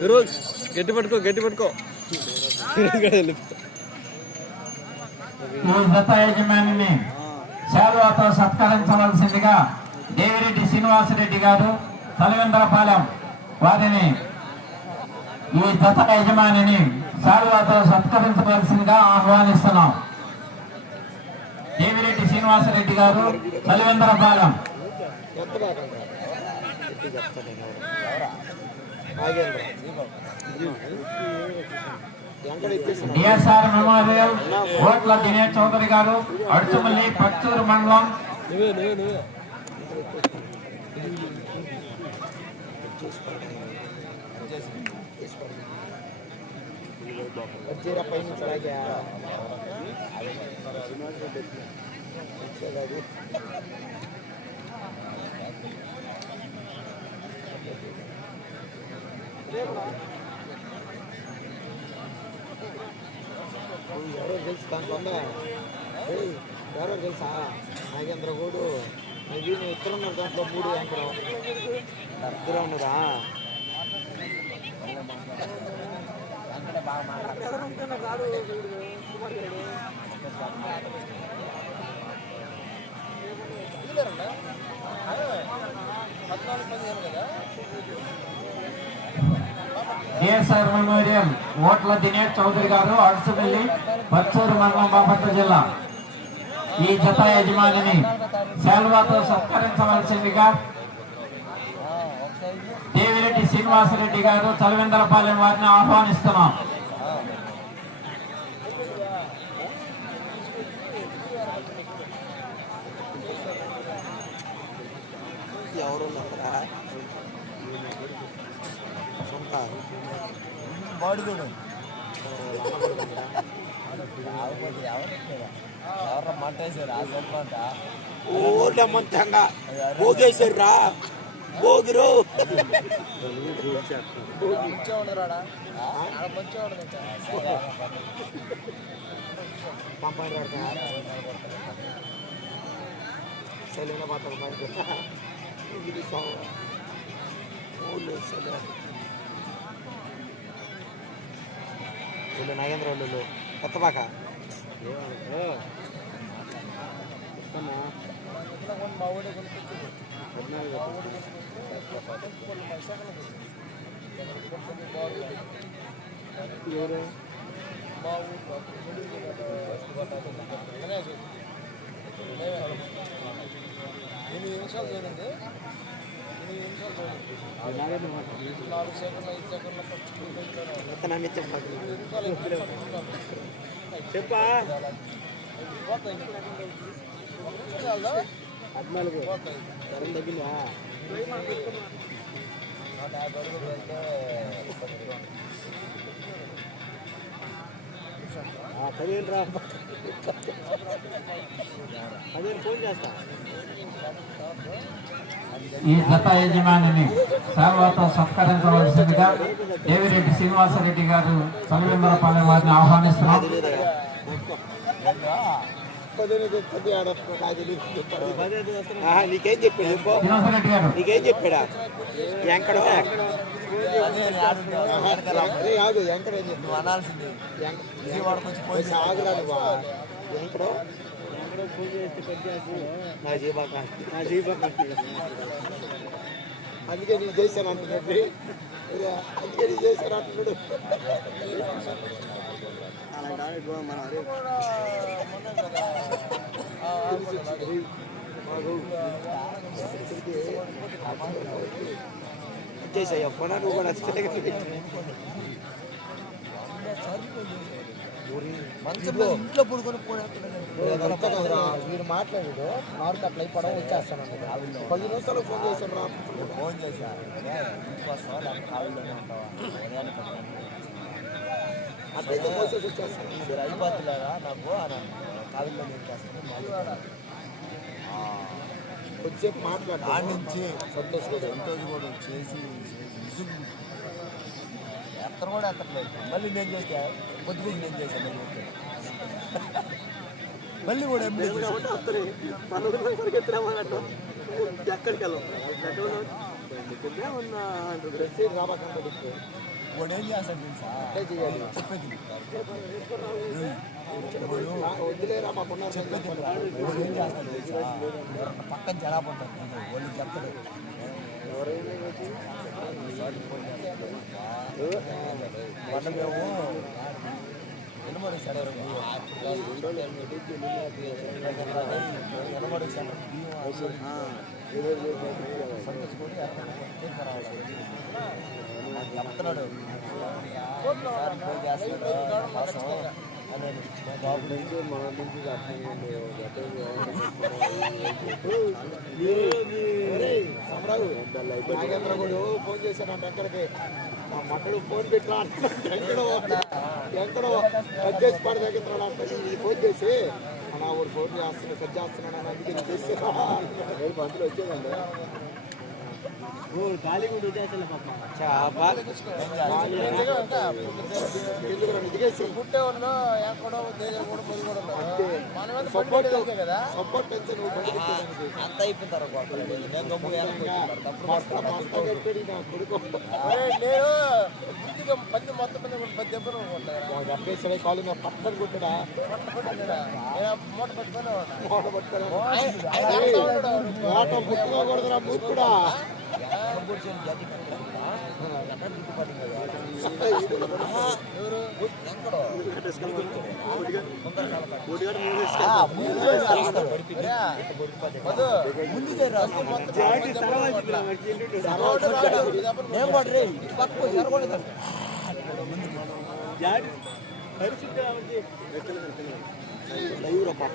ఫిరోజ్ గట్టి పట్టుకో గట్టి పట్టుకో. ఫిరోజ్ గడ ఈ యజమానిని శాలువాతో సత్కరించవలసిందిగా దేవిరెడ్డి శ్రీనివాసరెడ్డి గారు తలవేంద్రపాలెం వారిని ఈ దత్త యజమానిని శాలువాతో సత్కరించవలసిందిగా ఆహ్వానిస్తున్నాం. దేవిరెడ్డి శ్రీనివాసరెడ్డి గారు తలవేంద్రపాలెం. డిఎస్ఆర్ మెమోరియల్ ఓట్ల దినేష్ చౌదరి గారు అడుచుమల్లి పచ్చూరు మండలం నువ్వే నువ్వే నువ్వే ఎవరో తెలుసు దాంట్లో ఎవరో తెలుసా నాగేంద్ర గూడు వీళ్ళు ఇద్దరు ఉన్నారు దాంట్లో మూడు యాంకరం ఇద్దరు ఉన్నారా డిఎస్ఆర్ మెమోరియల్ ఓట్ల దినేష్ చౌదరి గారు అడుచుమల్లి పచ్చూరు మండలం బాపట్ల జిల్లా. ఈ జత యజమానిని సేల్వాతో సత్కరించవలసిందిగా దేవిరెడ్డి శ్రీనివాసరెడ్డి గారు తలవిందలపాలెం వారిని ఆహ్వానిస్తున్నాం. ఎవరు బాడుగుడు ఎవరు మంటేశారు ఆ రా ఉండరాడా ఆడ మంచిగా ఉండదు పంపాయి పడతా సెలవున మాత్రం ఊళ్ళో సెలవు వీళ్ళు నాగేంద్ర వాళ్ళు కొత్తపాక మా ఊడే నిమిషాలు ఎనిమిది నిమిషాలు చూడండి. నాలుగు సెకండ్లు ఐదు సెకండ్లు ఫస్ట్ చెప్పా పద్నాలుగు జ్వరం తగ్గిందా పదిహేను రా పదిహేను ఫోన్ చేస్తా ఈ జత యజమానిని సేవతో సత్కరించవలసిందిగా దేవిరెడ్డి శ్రీనివాసరెడ్డి గారు తలవిందలపాలెం వారిని ఆహ్వానిస్తున్నాం. ఆహా, నీకేం చెప్పాడు? నీకేం అరే ఆగు చెప్పాడు? అనాల్సింది ఎంక- విజయవాడకు వచ్చి పోయి నా జీబాక నా జీబాక అందుకే నేను చేశాను అంటున్నాడు అందుకే నేను చేశాను అంటున్నాడు చేసాయ్యా ఫోన్ నువ్వు కూడా మంచంలో ఇంట్లో పడుకొని వీడు మాట్లాడాడు. నాలుగు అట్లా అయిపోవడం వచ్చేస్తాను. పది నిమిషాలు ఫోన్ చేశాను రా ఫోన్ చేశా. ఇంటికి వస్తావా లేకపోతే కావిలోనే ఉంటావా? ఉదయాన్నే పది గంటలకు అట్లయితే వచ్చేస్తాను. అయిపోతుందా నాకు? కావిలో నేను చేస్తాను కొద్దిసేపు మాట్లాడు నుంచి సంతోష్ కూడా సంతోష్ కూడా చేసి విసుగు ఎత్తర కూడా ఎత్తట్లేదు మళ్ళీ నేను చేస్తే పొద్దుకు నేను చేశాను. మళ్ళీ కూడా ఎక్కడికి వెళ్ళాం ఉన్నాం? వాడు ఏం చేస్తాడు చెప్పేది చెప్పేది వాడు ఏం చేస్తాడు పక్కన జనాపడతారు వాళ్ళు చెప్తాడు మొన్న మేము ఎనమడి సరే ఎనమడి చెప్తున్నాడు ఫోన్ చేశాను కోసం మన నుంచి ఫోన్ ఎక్కడికి మా మక్కడు ఫోన్ పెట్టరా అంటున్నాడు. ఎక్కడో ఎక్కడో కట్ చేసి పడి తగ్గుతున్నాడు అంటే ఫోన్ చేసి నా ఊరు ఫోన్ చేస్తున్నాడు కట్ చేస్తున్నాడు అని అందుకే నేను చేసాను వచ్చేదండి పుట్టేవాళ్ళు ఎక్కడో దగ్గర కూడా పొద్దు కూడా అంతే సపోర్ట్ కదా సపోర్ట్. అంత అయిపోయిన తర్వాత నేను ఇంటికి పది మొత్తం మీద పది దెబ్బలు కాలు మూట పట్టుకొని మోట మోట పుట్టుకోకూడదురా ముందు నేను పడరే పక్కకు జరగలేదు దైవరా పాప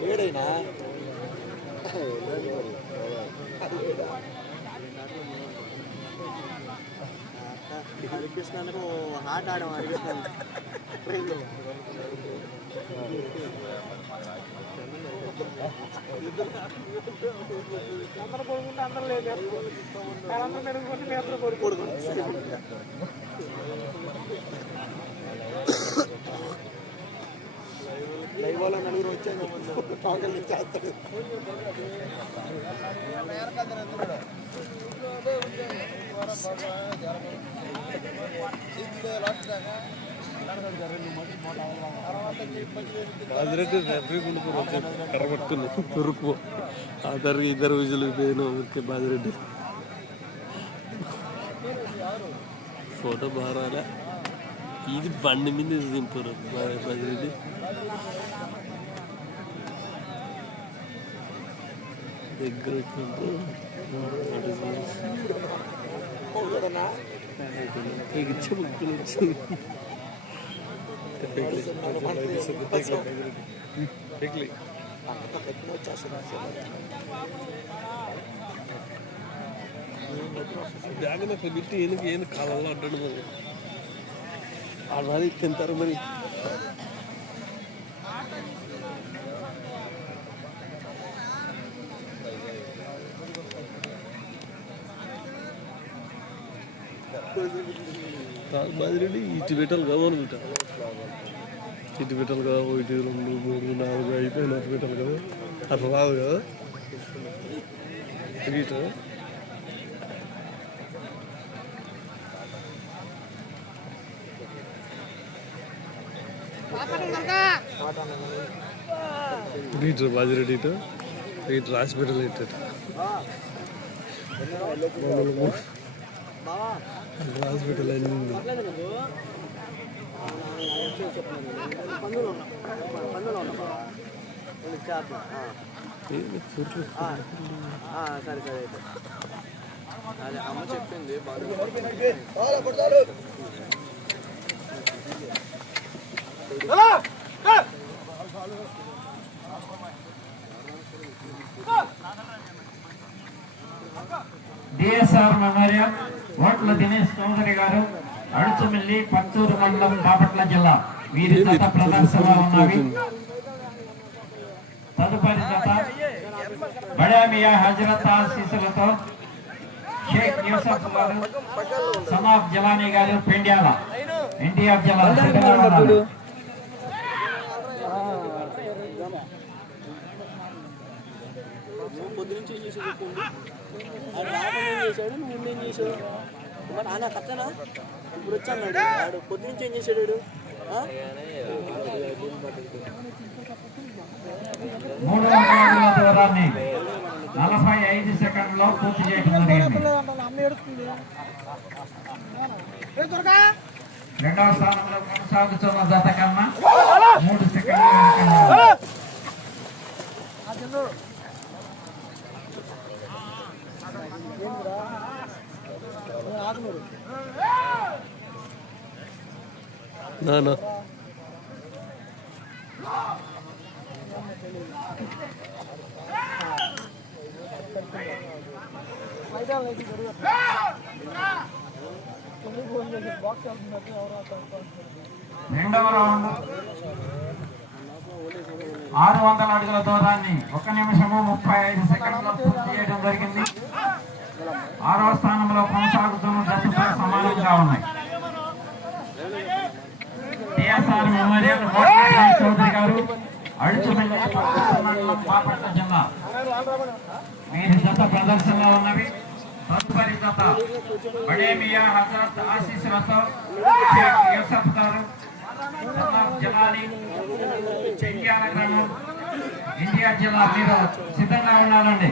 లేడైనా హరికృష్ణకు ఆట ఆడడం హరికృష్ణ అందరూ కొడుకుంటే అందరూ లేదు అందరూ మెరుగుకుంటే అందరూ దైవాల నలుగురు వచ్చాను పాకలు చేస్తాడు ఇద్దరు విజులు పోయిన ఊరికే బాజిరెడ్డి ఫోటో బాగా రాలే ఇది బండి మీద దింపారు. బాజిరెడ్డి దగ్గర వచ్చినప్పుడు అటు ఇచ్చే వచ్చింది బ్యాగ్ పెట్టి ఎందుకు ఏంది కాలంలో అడ్డాడు మరి తింటారు మరి. బదిలీ ఇటు పెట్టాలి కావాలనుకుంటా ఇటు పెట్టాలి కదా ఒకటి రెండు మూడు నాలుగు ఐదు నాలుగు పెట్టాలి కదా. అట్లా రాదు కదా. ఇటు. ఇటు బాజిరెడ్డి ఇటు హాస్పిటల్ హాస్పిటల్ పెట్టాలి హాస్పిటల్ అయింది సరే సరే అయితే అదే అమ్మ చెప్పింది డిఎస్ఆర్ మెమోరియల్ ఓట్ల దినేష్ చౌదరి గారు అడుచుమిల్లి పచ్చూరు మండలం బాపట్ల జిల్లా. వీరి జత ప్రదర్శనలో ఉన్నవి తదుపరి జత బడామియా హజరత్ ఆశీసులతో షేక్ యూసఫ్ గారు సనాఫ్ జలానీ గారు పెండ్యాల ఎన్టీఆర్ జిల్లా. పొద్దు నుంచి రావడం ఏం చేశాడు? నువ్వు ఏం చేసావు మరి ఆయన కట్టనా ఇప్పుడు వచ్చాను వాడు పొద్దు నుంచి ఏం చేశాడు? వాడు? నలభై ఐదు సెకండ్లో పూర్తి చేయడం జరిగింది రెండవ స్థానంలో కొనసాగుతున్న జత కన్నా మూడు సెకండ్లు వెనుకంజ ఉంది. రెండవ రౌండ్ ఆరు వందల అడుగుల దూరాన్ని ఒక నిమిషము ముప్పై ఐదు సెకండ్ల పూర్తి చేయడం జరిగింది ఆరవ స్థానంలో కొనసాగుతున్న జతతో సమానంగా ఉన్నాయి టిఎస్ఆర్ మెమోరియల్ చౌదరి గారు అడుచుమిల్లి జిల్లా వీరి జత ప్రదర్శనలో ఉన్నవి తదుపరి జత బడేమియా హజరత్ ఆశీస్సులతో షేక్ యూసఫ్ గారు జనాబ్ జలాలి ఇండియా నగరం ఇండియా జిల్లా మీరు సిద్ధంగా ఉండాలండి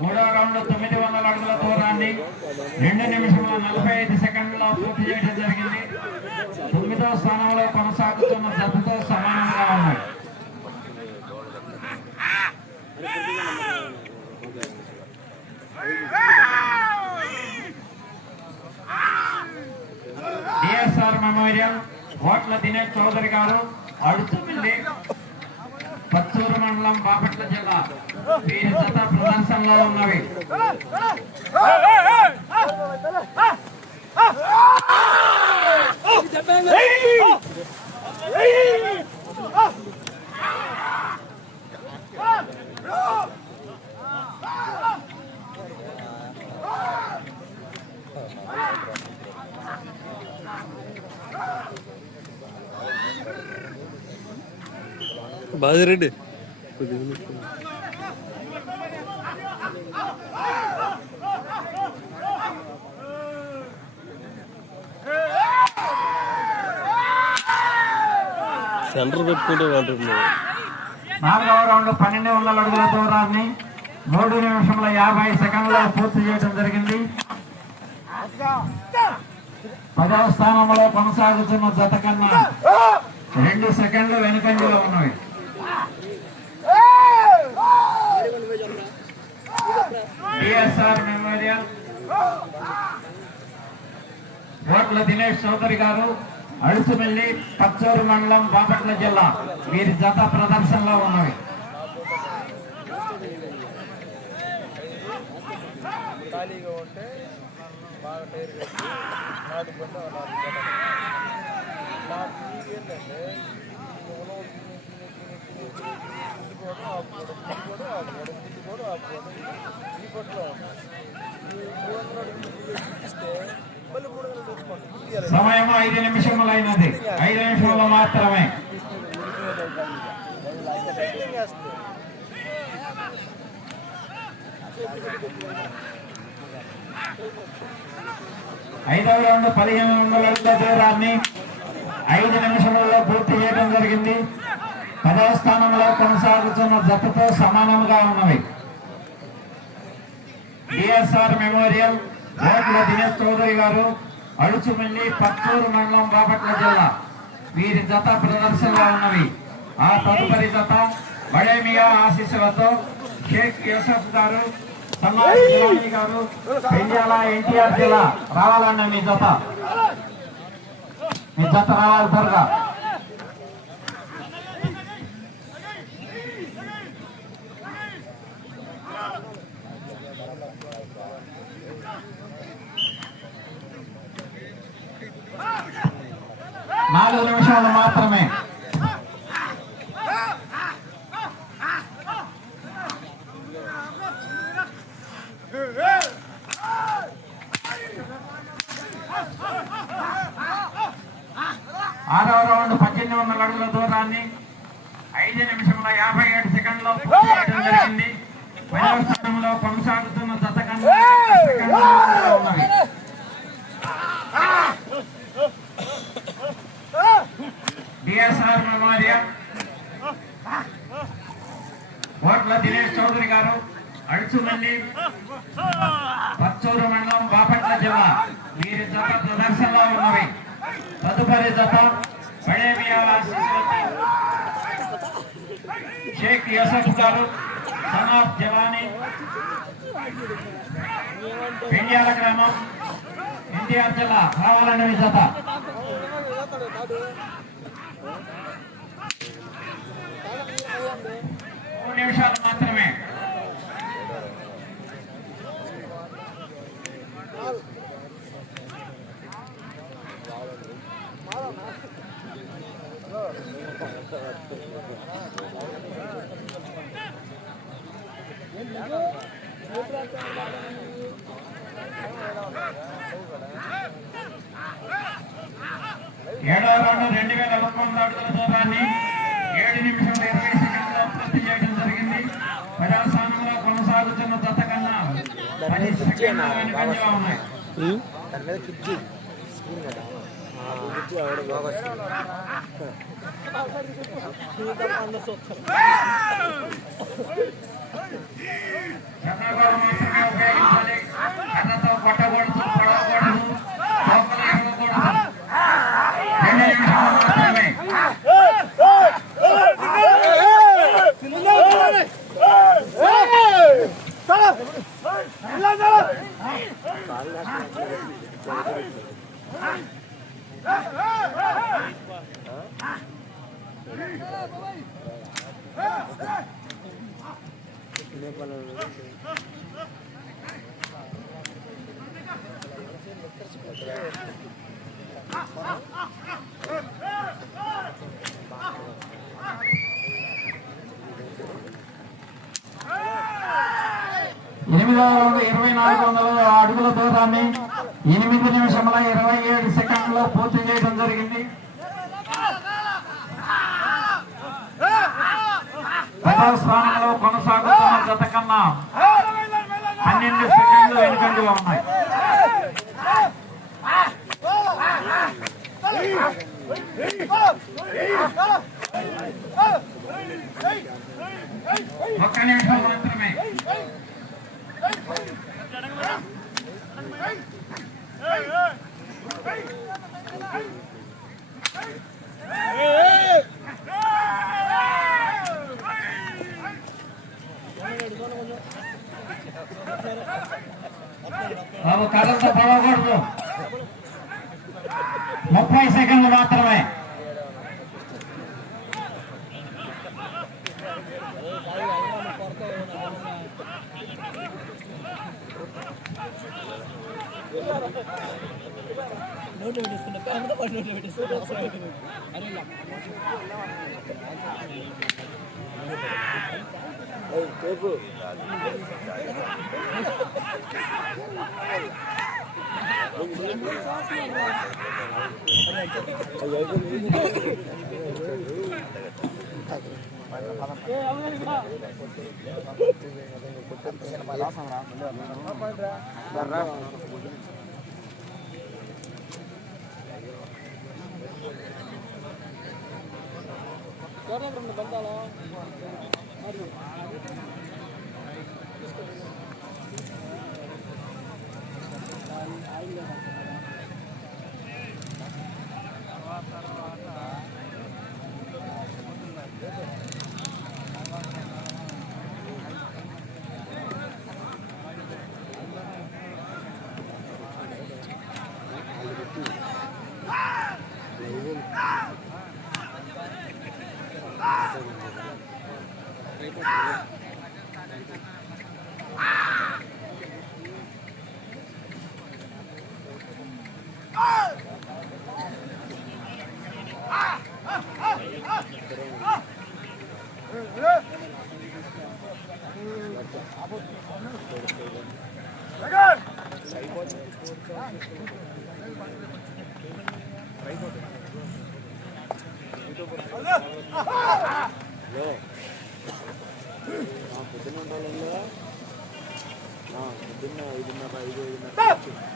మూడవ రౌండ్ తొమ్మిది వందల అడుగుల దూరాన్ని రెండు నిమిషముల నలభై ఐదు సెకండ్లలో పూర్తి చేయడం జరిగింది. తొమ్మిదవ స్థానంలో కొనసాగుతున్న జట్టుతో సమానంగా ఉన్నాయి. డిఎస్ఆర్ మెమోరియల్ ఓట్ల దినేష్ చౌదరి గారు అడుచుమిల్లి పచ్చూరు మండలం బాపట్ల జిల్లా. వీరి జత ప్రదర్శనలో ఉన్నవి. బాజిరెడ్డి. సెంటర్ పెట్టుకుంటే నాలుగవ రౌండ్ పన్నెండు వందల అడుగుల దూరాన్ని మూడు నిమిషముల యాభై సెకండ్లో పూర్తి చేయడం జరిగింది. పదవ స్థానంలో కొనసాగుతున్న జత కన్నా రెండు సెకండ్లు వెనుకంజలో ఉన్నాయి టిఎస్ఆర్ మెమోరియల్ ఓట్ల దినేష్ చౌదరి గారు అడుచుమిల్లి పచ్చూరు మండలం బాపట్ల జిల్లా. వీరి జత ప్రదర్శనలో ఉన్నవి. ఖాళీగా ఉంటే బాగా టైర్ కట్టి నాటుకుంటే బండి నాలుగు జతలు. సమయం ఐదు నిమిషములైనది. ఐదు నిమిషములు మాత్రమే. ఐదవ రౌండ్ పదిహేను వందల అడుగుల దూరాన్ని ఐదు నిమిషములలో పూర్తి చేయడం జరిగింది. పదవ స్థానంలో కొనసాగుతున్న జతతో సమానంగా ఉన్నవి. బిఎస్ఆర్ మెమోరియల్ ఓట్ల దినేష్ చౌదరి గారు అడుచుమిల్లి పత్తూరు మండలం బాపట్ల జిల్లా. వీరి జత ప్రదర్శనలో ఉన్నవి. ఆ తదుపరి జత బడేమియా ఆశీస్సులతో షేక్ యూసఫ్ గారు సన్నాయి గారు పెండ్యాల ఎన్టీఆర్ జిల్లా రావాలన్న మీ జత. మీ జత రావాలి త్వరగా. నాలుగు నిమిషాలు మాత్రమే. ఆరవ రౌండ్ పద్దెనిమిది వందల అడుగుల దూరాన్ని ఐదు నిమిషముల యాభై ఏడు సెకండ్లో పూర్తి చేయడం జరిగింది. పదవ స్థానంలో కొనసాగుతున్న జత కన్నా సెకండ్ల మెమోరియల్ కోట్ల దినేష్ చౌదరి గారు అడుచుమల్లి పచ్చూరు మండలం బాపట్ల జిల్లా. వీరి జత ప్రదర్శనలో ఉన్నవి. తదుపరి జత షేక్ యూసఫ్ గారు సనాఫ్ జవానీ. పెండ్యాల గ్రామం ఎన్టీఆర్ జిల్లా కావాలని జత. మూడు నిమిషాలు మాత్రమే. ఏడవ రౌండ్ రెండు వేల వంద అడుగుల దూరాన్ని ఏడు నిమిషాల ఇరవై సెకండ్లో పూర్తి చేయడం జరిగింది. పదవ స్థానంలో కొనసాగుతున్న జత కన్నా పది సెకండ్ల ఉన్నాయి. చంద్రబాబు ఉపయోగించాలి. కొట్టకూడదు పొడవకూడదు లోపల ఇవ్వకూడదు రెండు నిమిషాలు మాత్రమే ఎనిమిదవ రౌండ్ ఇరవై నాలుగు వందల అడుగుల దూరాన్ని ఎనిమిది నిమిషముల ఇరవై ఏడు సెకండ్లో పూర్తి చేయడం జరిగింది. పదవ స్థానంలో కొనసాగుతున్న గత కన్నా పన్నెండు సెకండ్లు వెనుకంజలో ఉన్నాయి. ఒక్క నిమిషం మాత్రమే. బాబు కథలతో పడకూడదు ముప్పై సెకండ్లు మాత్రమే. నోట్లో పెట్టేసుకున్నా ఫ్యామిలీతో పాటు నోట్లో పెట్టేసుకున్నా అవసరం రెండు అరే మరియు ఆయన పొద్దున్న పొద్దున్న ఐదున్నర ఐదు ఐదున్నర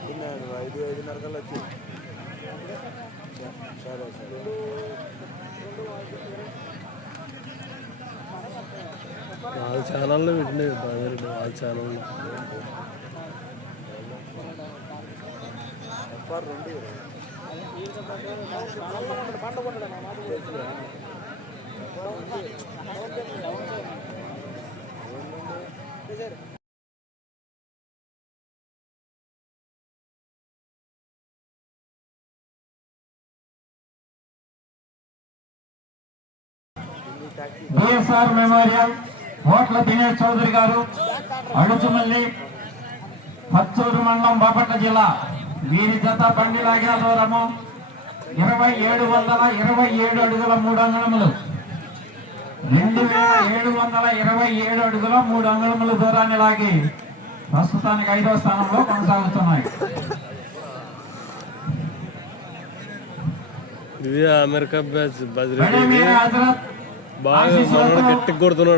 తిన్నాను ఐదు ఐదున్నర కల్లా వచ్చి సరే సరే వాళ్ళ ఛానల్లో. పెట్టినవి బాగా వాళ్ళ ఛానల్లో ఎఫ్ఆర్ బిఎస్ఆర్ మెమోరియల్ ఓట్ల దినేష్ చౌదరి గారు అడుచుమల్లి పచ్చూరు మండలం బాపట్ల జిల్లా. వీరి జత బండి లాగా దూరము ఇరవై ఏడు వందల ఇరవై ఏడు అడుగుల మూడు అంగుళములు రెండు వేల ఏడు వందల ఇరవై ఏడు అడుగుల మూడు అంగుళముల దూరాన్ని లాగి ప్రస్తుతానికి ఐదో స్థానంలో కొనసాగుతున్నాయి. అమెరికా బ్యాచ్ బాగా గట్టిగా కొడుతున్నాడు.